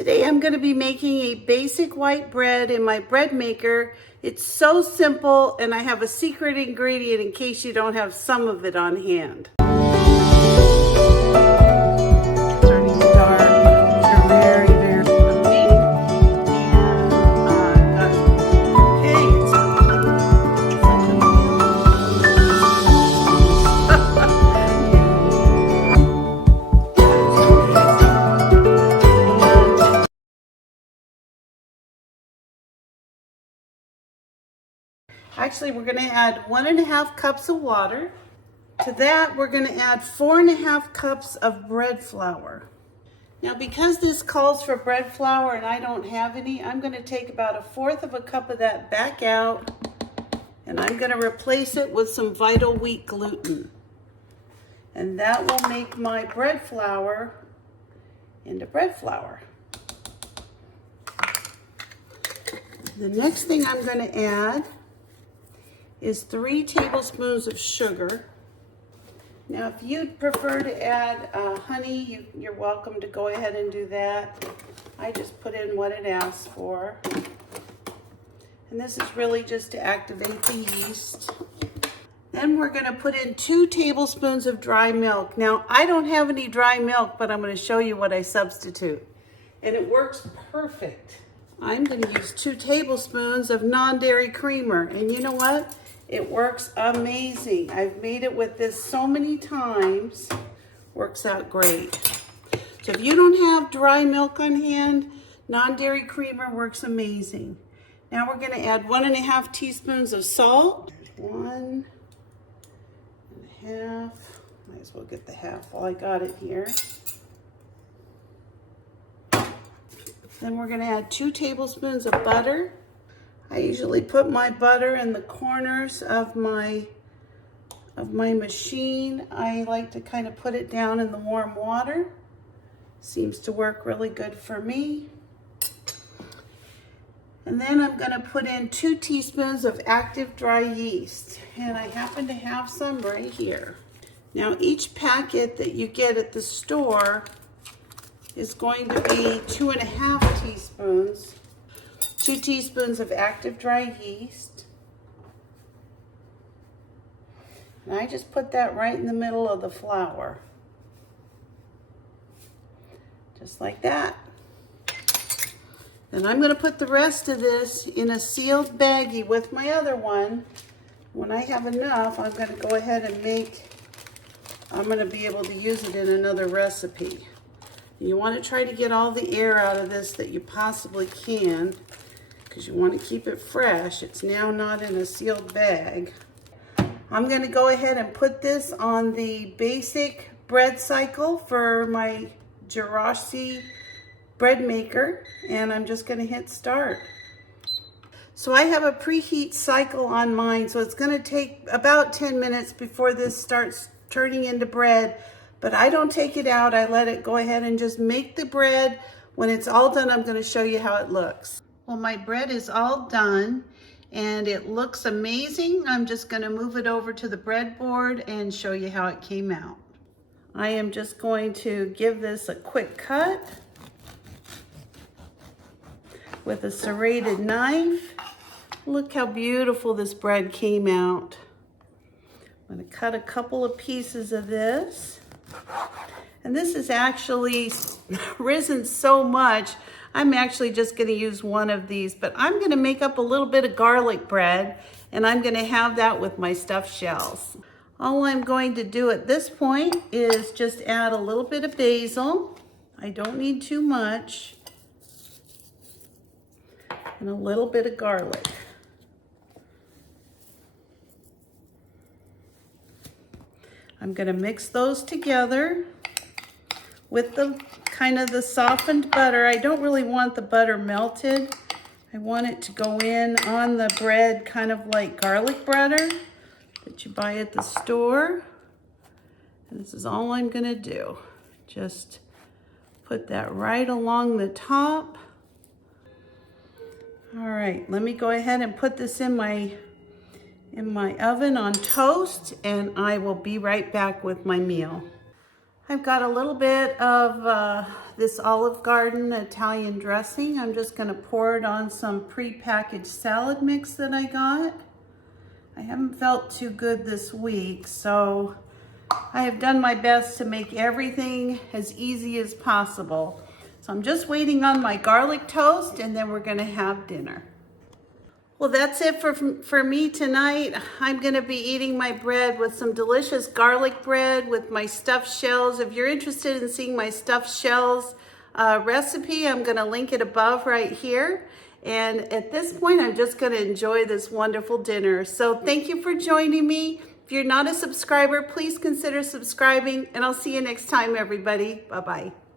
Today I'm going to be making a basic white bread in my bread maker. It's so simple, and I have a secret ingredient in case you don't have some of it on hand. Starting dark, they're very, very pretty. Actually, we're going to add 1.5 cups of water. To that, we're going to add 4.5 cups of bread flour. Now, because this calls for bread flour and I don't have any, I'm going to take about 1/4 cup of that back out, and I'm going to replace it with some Vital Wheat gluten. And that will make my bread flour into bread flour. The next thing I'm going to add is 3 tablespoons of sugar. Now, if you'd prefer to add honey, you're welcome to go ahead and do that. I just put in what it asks for. And this is really just to activate the yeast. Then we're going to put in 2 tablespoons of dry milk. Now, I don't have any dry milk, but I'm going to show you what I substitute. And it works perfect. I'm going to use 2 tablespoons of non-dairy creamer. And you know what? It works amazing. I've made it with this so many times. Works out great. So if you don't have dry milk on hand, non-dairy creamer works amazing. Now we're going to add 1.5 teaspoons of salt. 1.5. Might as well get the half while I got it here. Then we're going to add 2 tablespoons of butter. I usually put my butter in the corners of my machine. I like to kind of put it down in the warm water. Seems to work really good for me. And then I'm going to put in 2 teaspoons of active dry yeast. And I happen to have some right here. Now, each packet that you get at the store is going to be 2.5 teaspoons. 2 teaspoons of active dry yeast. And I just put that right in the middle of the flour. Just like that. Then I'm going to put the rest of this in a sealed baggie with my other one. When I have enough, I'm going to go ahead and I'm going to be able to use it in another recipe. You want to try to get all the air out of this that you possibly can, because you want to keep it fresh. It's now not in a sealed bag. I'm going to go ahead and put this on the basic bread cycle for my Riverside bread maker, and I'm just going to hit start. So I have a preheat cycle on mine, so it's going to take about 10 minutes before this starts turning into bread, but I don't take it out. I let it go ahead and just make the bread. When it's all done, I'm going to show you how it looks. Well, my bread is all done and it looks amazing. I'm just going to move it over to the breadboard and show you how it came out. I am just going to give this a quick cut with a serrated knife. Look how beautiful this bread came out. I'm going to cut a couple of pieces of this. And this is actually risen so much, I'm actually just going to use one of these, but I'm going to make up a little bit of garlic bread, and I'm going to have that with my stuffed shells. All I'm going to do at this point is just add a little bit of basil. I don't need too much. And a little bit of garlic. I'm going to mix those together with the kind of the softened butter. I don't really want the butter melted. I want it to go in on the bread kind of like garlic butter that you buy at the store. And this is all I'm going to do. Just put that right along the top. All right, let me go ahead and put this in my oven on toast, and I will be right back with my meal. I've got a little bit of this Olive Garden Italian dressing. I'm just gonna pour it on some pre-packaged salad mix that I got. I haven't felt too good this week, so I have done my best to make everything as easy as possible. So I'm just waiting on my garlic toast, and then we're gonna have dinner. Well, that's it for me tonight. I'm gonna be eating my bread with some delicious garlic bread with my stuffed shells. If you're interested in seeing my stuffed shells recipe, I'm gonna link it above right here. And at this point, I'm just gonna enjoy this wonderful dinner. So thank you for joining me. If you're not a subscriber, please consider subscribing, and I'll see you next time, everybody. Bye-bye.